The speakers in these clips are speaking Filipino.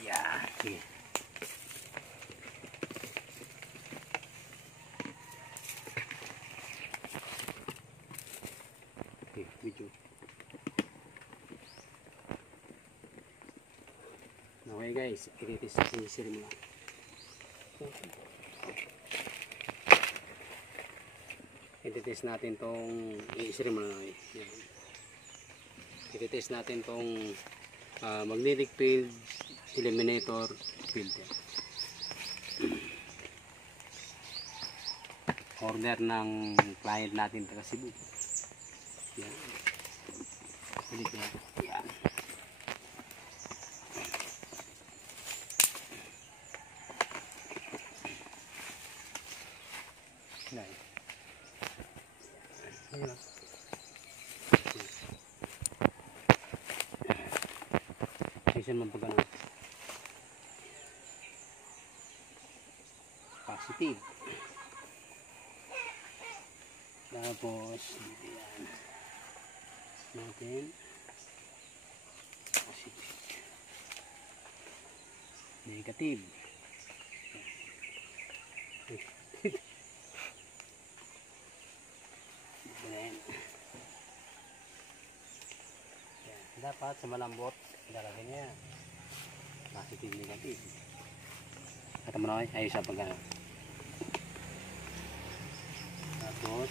Yeah, sige. Okay, video. Okay guys, ititis na sinisiri mo lang. Ititis natin tong i-isiri mo lang. Ititis natin tong magnetic field eliminator filter. Order ng client natin taga Cebu. Yan. Ulit yan. Yan. Yan. Yan. Ayusin mo pag ano. Positive. Tapos dito yan natin positive, negative. Dapat sa malambot ilalagay niya positive, negative. Kata mo na ayos sa pagkano. Tapos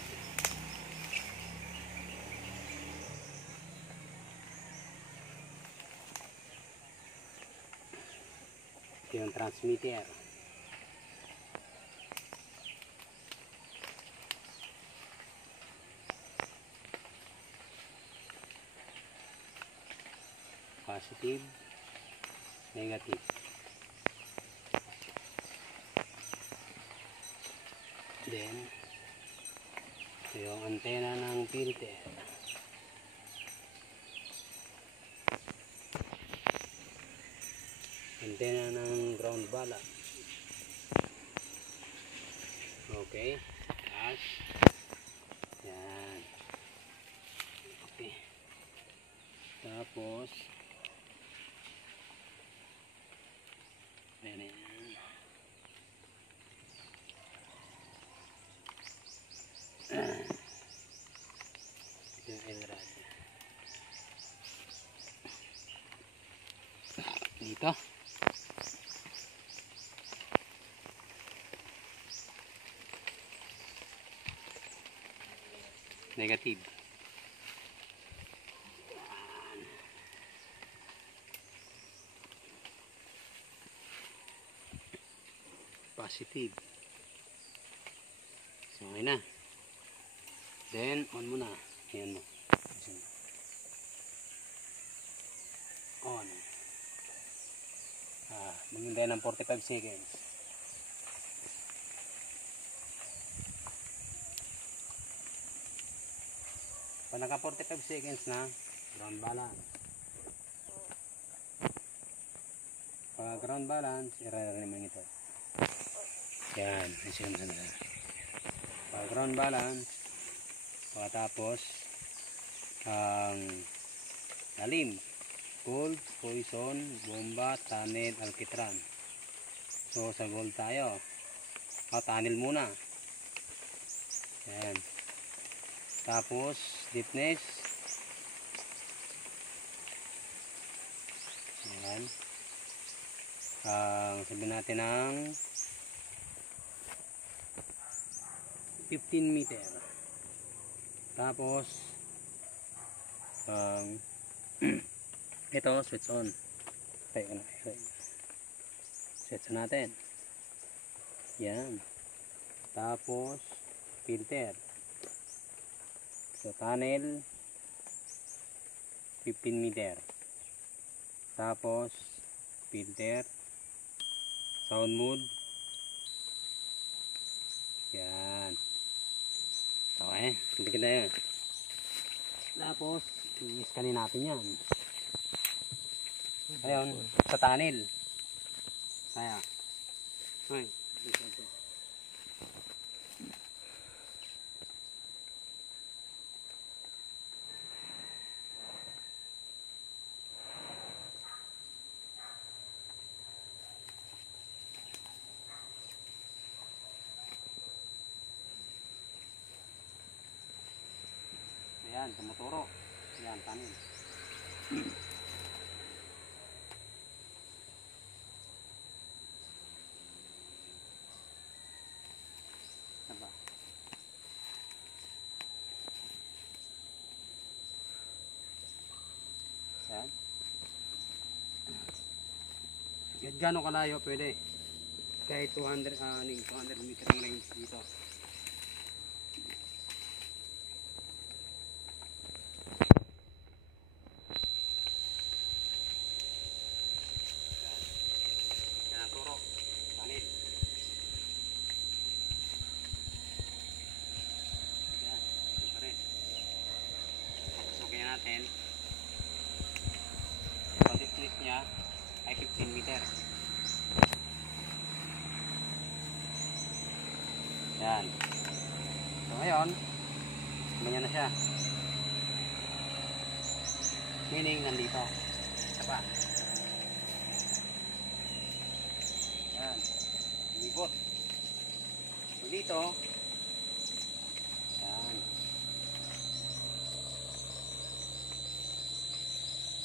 yung transmitter. Positive, negative. Then yung antena ng filter. Antena ng ground balance. Okay. Tapos yan. Okay. Tapos ayan yan. Yung elrad dito. Negative. Positive. So, okay na. Then, on mo na. Ayan mo. On. Maghintay ng 45 seconds. Pag naka 45 seconds na, ground balance. Pag ground balance, i-re-re naman ito. Yan, isin na. Pag ground balance, pagkatapos ang lalim, gold, poison, bomba, tunnel, alkitran. So sa gold tayo. Tunnel muna. Yan. Tapos deepness. Yan. Sabihin natin ng 15 meter. Tapos ito switch on. Switch natin. Yan. Tapos filter. So tunnel 15 meter. Tapos filter, sound mode. Yan. Okay, hindi na yan. Tapos i-scanin natin yan. Ayun, sa tunnel. Kaya ay, Yan, tumuturo. Yan, tanin. Diba? Yan. Kahit gano'ng kalayo pwede. Kahit 200 meter ang range dito. Yan ang turo. Tanin. Yan. Yan pa rin. Pasukin natin. Ang distance niya ay 15 meter. Yan. So ngayon, ganyan na siya. Meaning nandito. Isa pa. Yan. Umibot. So dito. Yan.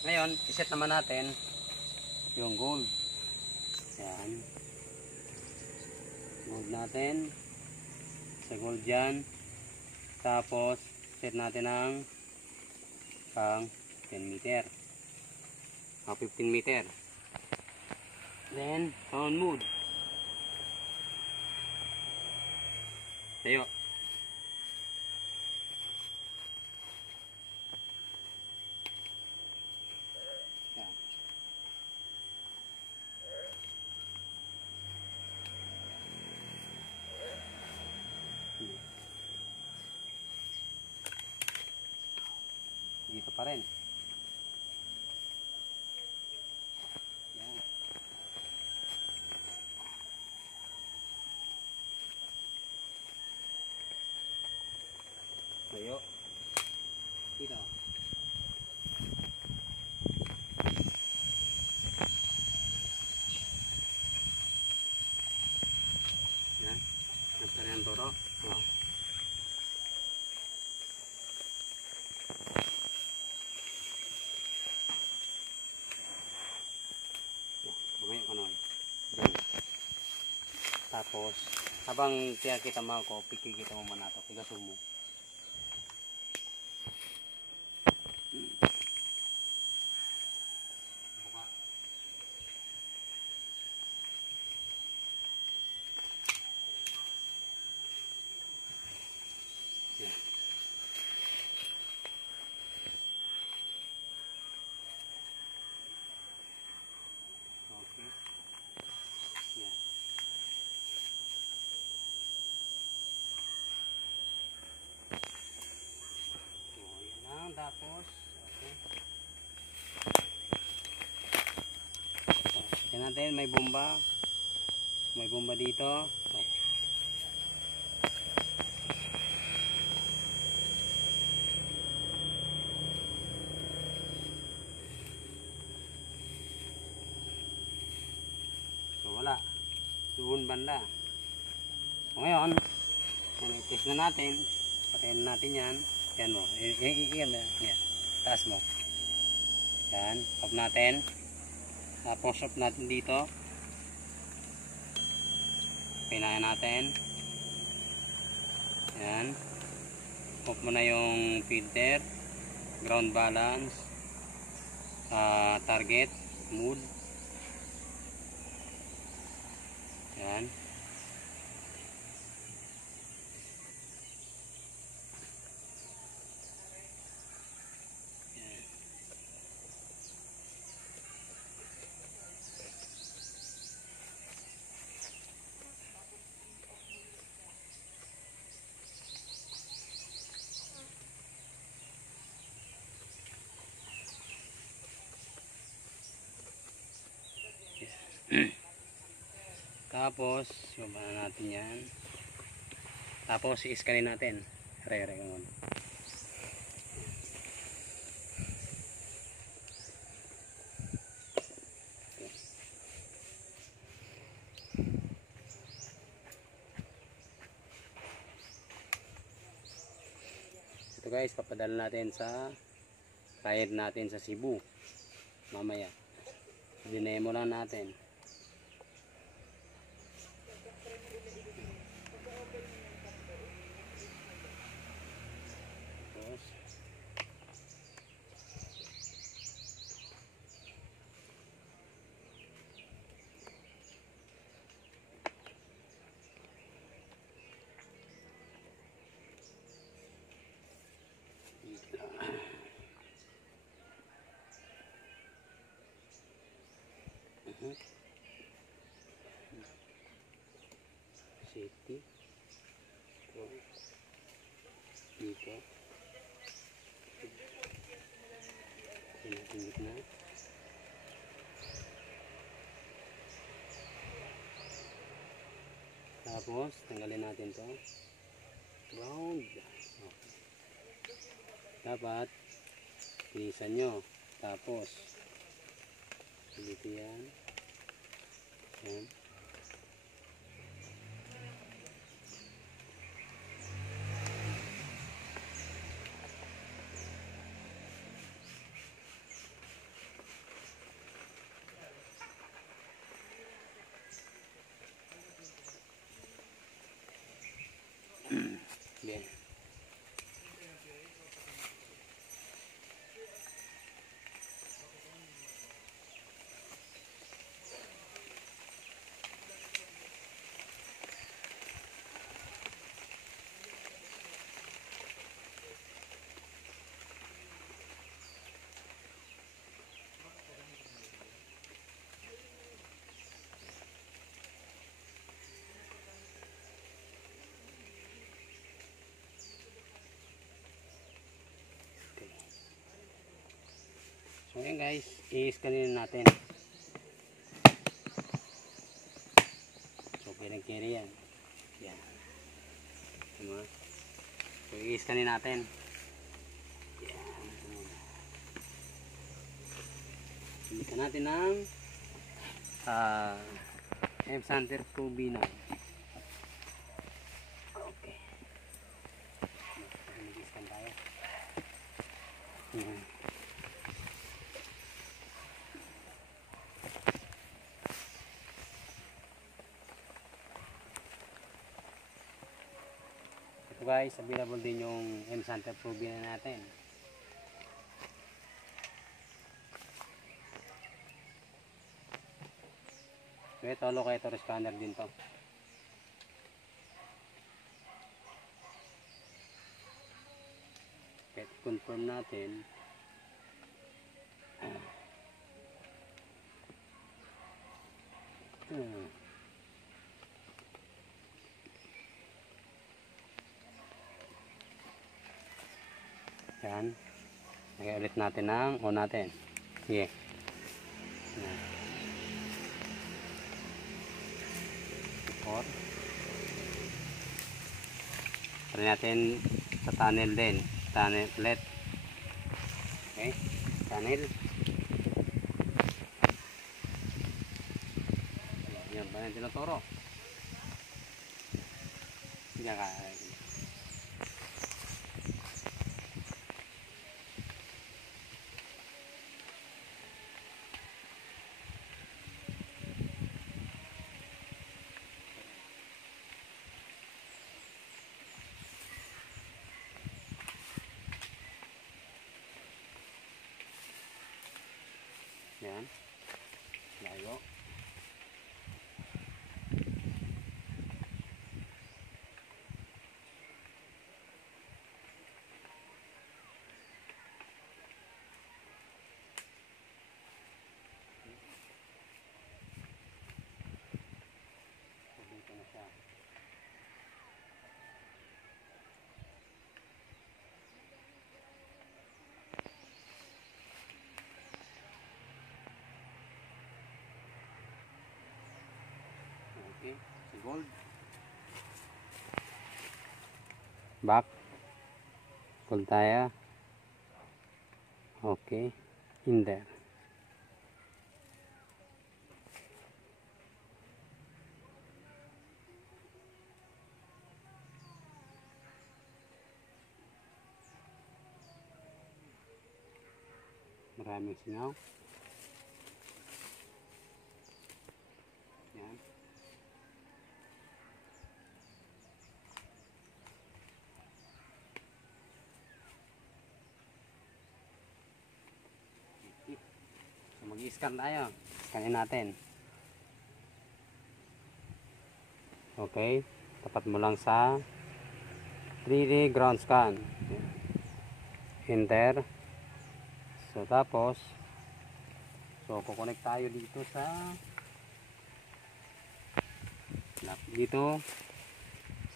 Ngayon, iset naman natin yung gold. Yan. Gold natin. Sa gold dyan. Tapos, set natin ang pang 10 meter. 15 meter. Then, sound mode. Tayo. Yan. Dito pa rin. Yan. Tayo. Dito. Yan. Nagpa rin ang toro. Oh. Tumayo ka nun. Tapos, habang kita mo ako, pikikita mo man ito. Tigaso mo. Okay. Yan. So, yan lang. Tapos, okay. So, tignan natin, may bomba. May bomba dito. Okay. So, wala. Doon banda. So, ngayon, test na natin. Patayin natin yan. Yan mo. Yan. Taas mo. Yan. Off natin. Tapos off natin dito. Pinayan natin. Yan. Off mo na yung filter. Ground balance. Target. Mood. Yan. Tapos, yung natin yan. Tapos, i-scanin natin. Re-re ka muna. Ito guys, papadala natin sa client natin sa Cebu. Mamaya. Dinemo lang natin. Tapos, safety. Dito. Pinatingit na. Tapos, tanggalin natin to. Round. Okay. Dapat, pinisan nyo. Tapos, dito yan. Yan. Bien. So ayan guys, i-scanin natin. So pinag-carry yan. Yan. Diba? So i-scanin natin. Yan. Bilikan natin ng M-Center Turbina. Okay. Mag-scan tayo. Yan. Guys, available din yung M-Center Turbina natin. So ito, locator scanner din to. Kaya confirm natin. Yan. Lagay ulit natin ng on natin. Sige. Yan. Or try natin sa tunnel din. Tunnel ulit. Okay. Tunnel. Yan ba yung tinuturo? Hindi ka. Yan. Layo. Dito na siya. Okay, si gold. Back. Gold tayo. Okay, in there. Maraming singaw. Yan. So mag-i-scan tayo. Scanin natin. Okay. Tapat mo lang sa 3D ground scan. Enter. So tapos kukonek tayo dito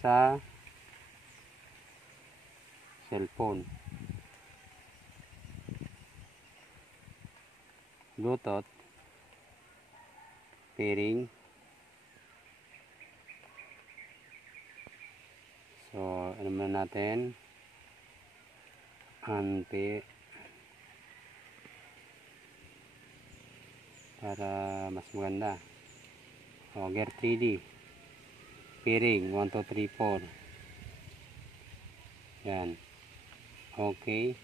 sa cellphone. Bluetooth pairing. So ano muna natin, anti para mas maganda. Gear 3D pairing 1, 2, 3, 4. Yan. Okay.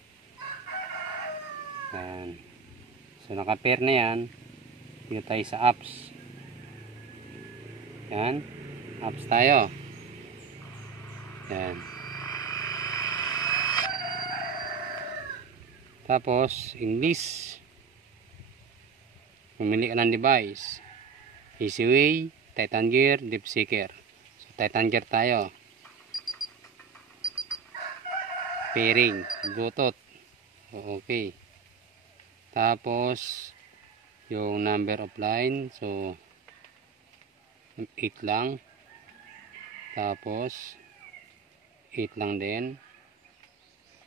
Yan. So naka-pair na yan. Dito tayo sa apps. Yan. Apps tayo. Yan. Tapos English. Pumili ka ng device. EasyWay, Titan Gear, Deepseeker. So Titan Gear tayo. Pairing, Bluetooth. Okay. Tapos yung number of line, so 8 lang. Tapos 8 lang din.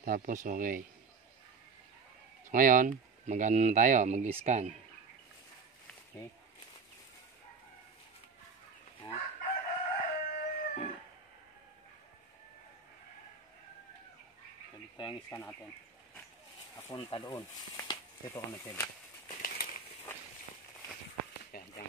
Tapos okay. So ngayon, mag-ano tayo, mag-scan. Okay. So dito yung scan natin. Papunta doon. Dito ka na siya dito. Yan, dyan.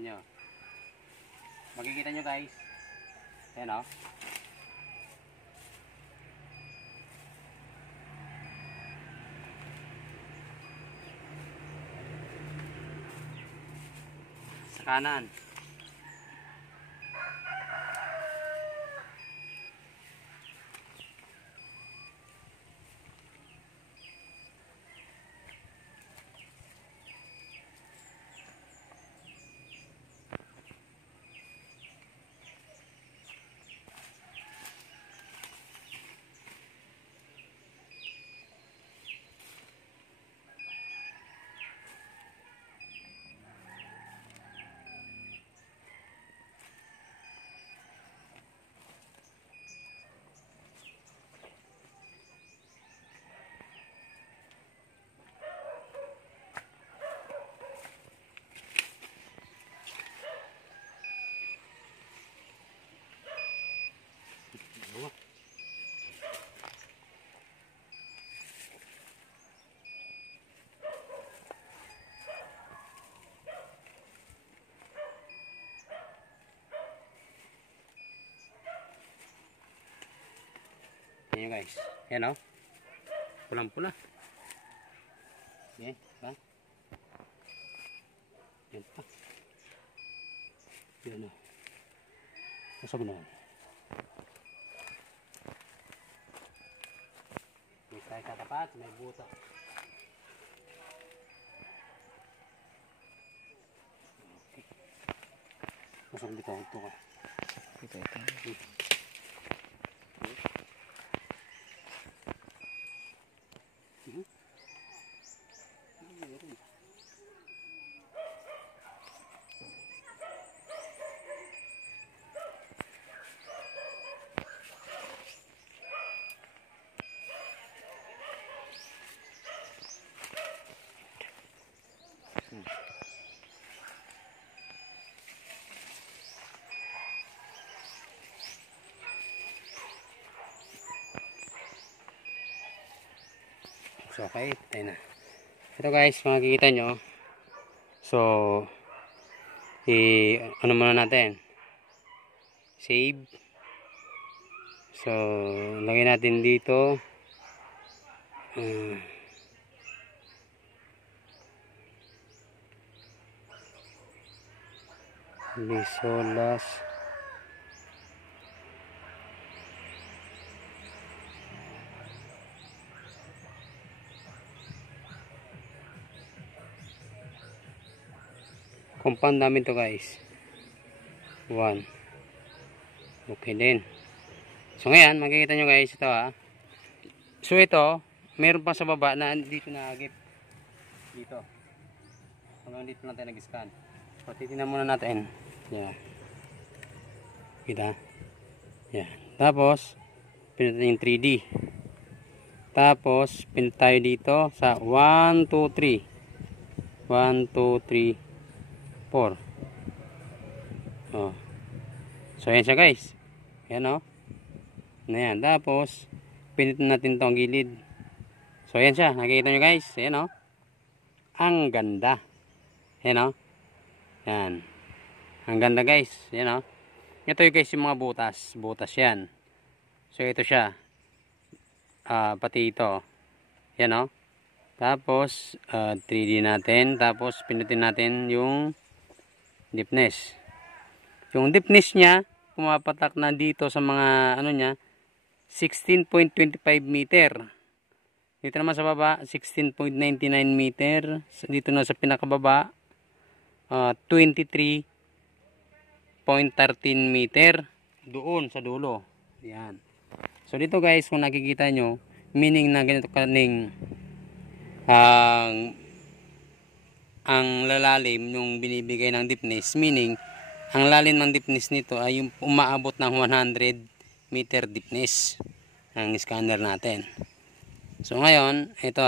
Nyo. Makikita nyo guys. Ayan o. Sa kanan. Ayan guys. Ayan o. Pulang-pula. Ayan. Diba? Ayan pa. Ayan o. Pasok na. May tayo katapat. May buta. Okay. Pasok dito. Ito ka. Ito. So, okay. Tayo na. Ito guys, makikita nyo. So, ano muna natin? Save. So, lagay natin dito. Lisolas. Compound namin to guys. 1. Okay din. So ngayon, makikita nyo guys ito ha. So ito, meron pa sa baba na dito na agip. Dito. Hanggang dito natin nag-scan. So titignan muna natin. Yan. Kita. Yan. Tapos, pinunta yung 3D. Tapos, pinunta tayo dito sa 1, 2, 3. 1, 2, 3, 4. Oh. So ayan siya guys. Ayan oh. Ayan. Tapos pinitin natin tong gilid. So ayan siya. Nakikita nyo guys. Ayan oh. Ang ganda. Ayan oh. Ayan. Ang ganda guys. Ayan oh. Ito yung guys yung mga butas. Butas yan. So ito siya. Pati ito. Ayan oh. Tapos 3D natin. Tapos pinutin natin yung deepness. Yung deepness niya pumapatak na dito sa mga ano niya 16.25 meter. Dito naman sa baba 16.99 meter. Dito na sa pinakababa 23.13 meter doon sa dulo. Yan. So dito guys kung nakikita nyo meaning na ganito kaning ang lalalim nung binibigay ng deepness, meaning ang lalim ng deepness nito ay yung umaabot ng 100 meter deepness ang scanner natin. So ngayon ito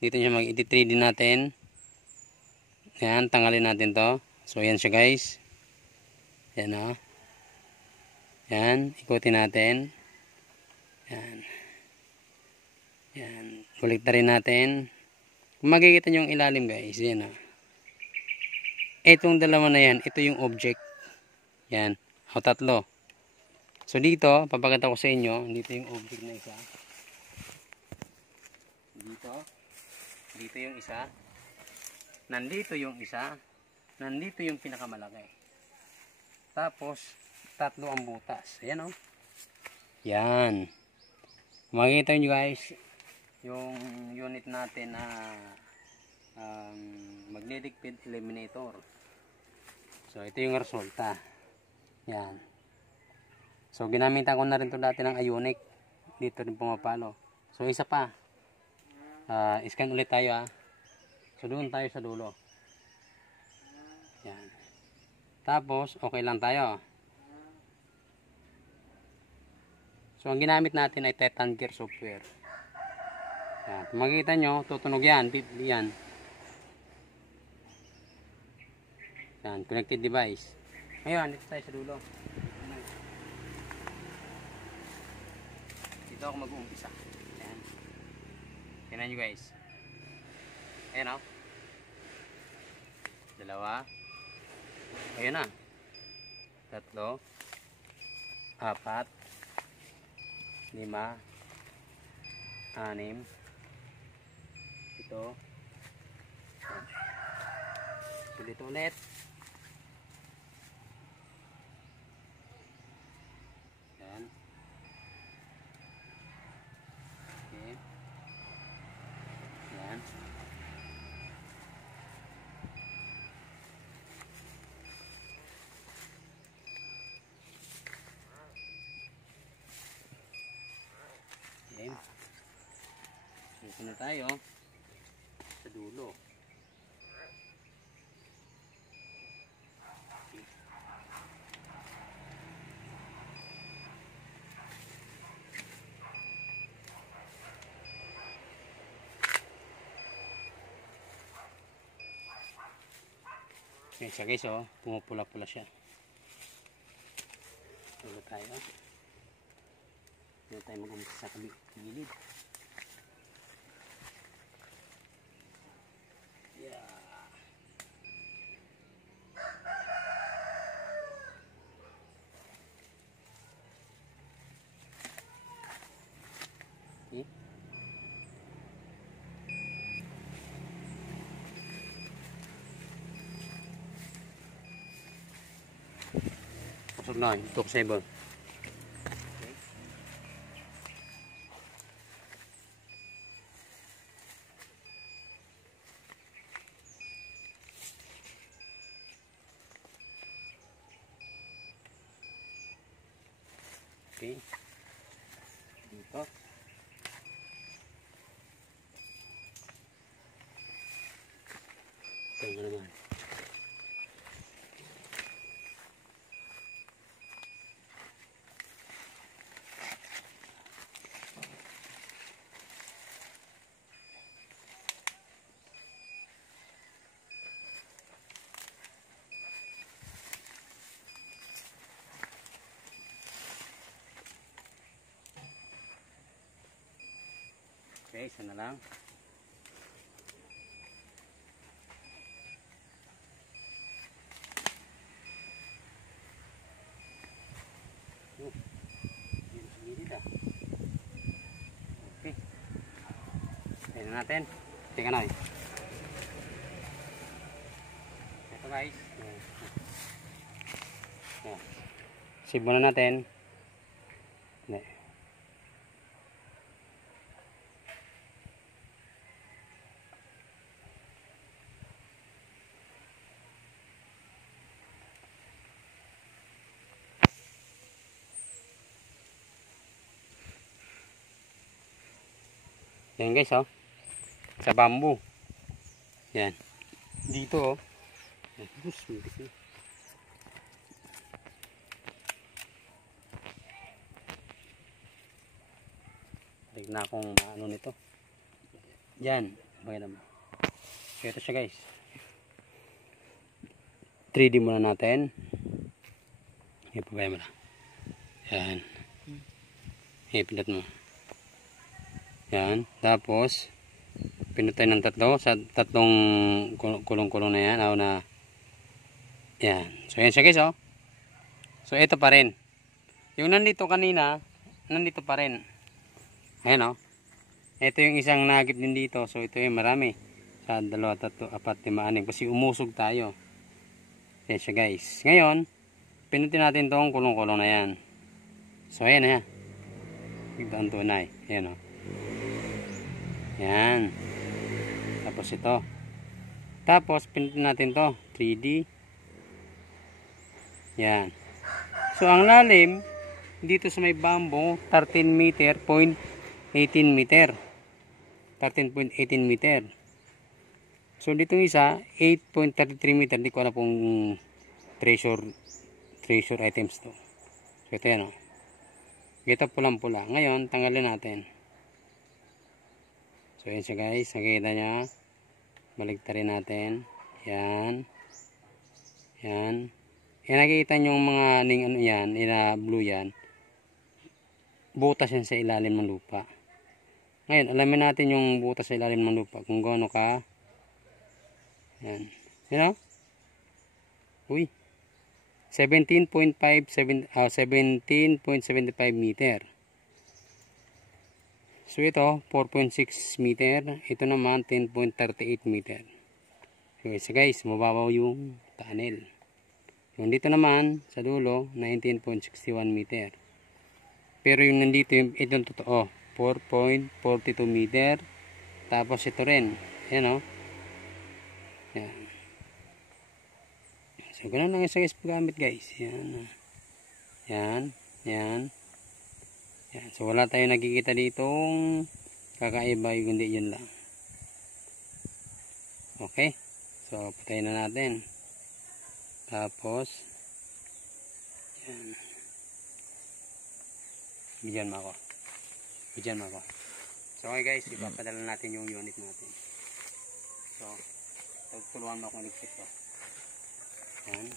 dito siya mag-3D natin. Yan, tanggalin natin to. So yan siya guys. Yan o. Yan, ikutin natin. Yan. Yan, kuliktarin natin. Kung makikita nyo yung ilalim guys, yan o. Itong dalawa na yan, ito yung object. Yan, o tatlo. So dito, papakita ko sa inyo, dito yung object na isa. Dito yung isa. Nandito yung isa. Nandito yung pinakamalaki. Tapos, tatlo ang butas. Ayan o. Yan. Makikita nyo guys, yung unit natin na magnetic field eliminator. So ito yung resulta. Yan. So ginamitan ko na rin to dati ng Ionic. Dito rin pumapalo. So isa pa. Scan ulit tayo So doon tayo sa dulo. Yan. Tapos okay lang tayo. So ang ginamit natin ay Titan Gear software. Yan. Kung makikita nyo, tutunog yan. Yan. Yan. Connected device. Ngayon, dito tayo sa dulo. Dito ako mag-uumpisa. Yan. Tignan nyo guys. Ayan o. Dalawa. Ayan na. Tatlo. 4. 5. 6. Ito. Ulit ulit. Yan. Okay. Yan. Okay. Dito na tayo sa dulo. Yan siya guys pumupula-pula siya. Dulo tayo. Dito tayo mag-umpisa sa gilid. Pasok na. Ito sa iba. Okay. Dito. Ito na naman. Okay, isa na lang. Okay. Ayan na natin. Tingnan na. Ito guys. Save muna natin. Yan guys, oh. Sa bamboo. Yan. Dito, oh. Yan. Balik na akong ano nito. Yan. Bagay naman. So, ito siya guys. 3D muna natin. Ipagay mo na. Yan. Ipinat mo. Yan, tapos pinutay ng tatlo sa tatlong kulong-kulong na yan, na yan. So yan siya guys, oh. So ito pa rin. Yung nandito kanina, nandito pa rin. Ayan, oh. Ito yung isang nagip din dito. So ito yung marami. Sa 2, 3, 4, 5, 6 kasi umusog tayo. Yan siya guys. Ngayon, pinutin natin tong kulong-kulong na yan. So ayan na yan. Ito ang tunay. Ayan, oh. Yan. Tapos ito. Tapos pinutin natin to 3D. Yan. So ang lalim dito sa may bamboo 13 meter, 0.18 meter. 13.18 meter. So dito isa 8.33 meter. Hindi ko alam kung treasure items to. So ito yan, oh. Ito pulang-pula. Ngayon tanggalin natin. So yan siya guys, nakikita nyo, baligtarin natin, yan, yan, yan nakikita nyo yung mga ano yan, blue yan, butas yan sa ilalim ng lupa. Ngayon, alamin natin yung butas sa ilalim ng lupa, kung gaano ka, yan, you know, uy, 17.75 meter. So ito 4.6 meter, ito naman 10.38 meter. So guys, mababaw yung tunnel. Yung dito naman sa dulo 19.61 meter. Pero yung nandito itong totoo 4.42 meter. Tapos ito rin, ayan, oh. Yan. So ganun lang yung sa guys paggamit guys. Yan. Yan, yan. Yan. So wala tayong nakikita ditong kakaiba, yung hindi yun lang. Okay. So patayin na natin. Tapos yan. Bigyan mo ako. Bigyan mo ako. So okay guys, ipapadala natin yung unit natin. So tuluan mo ako ng ko. Yan.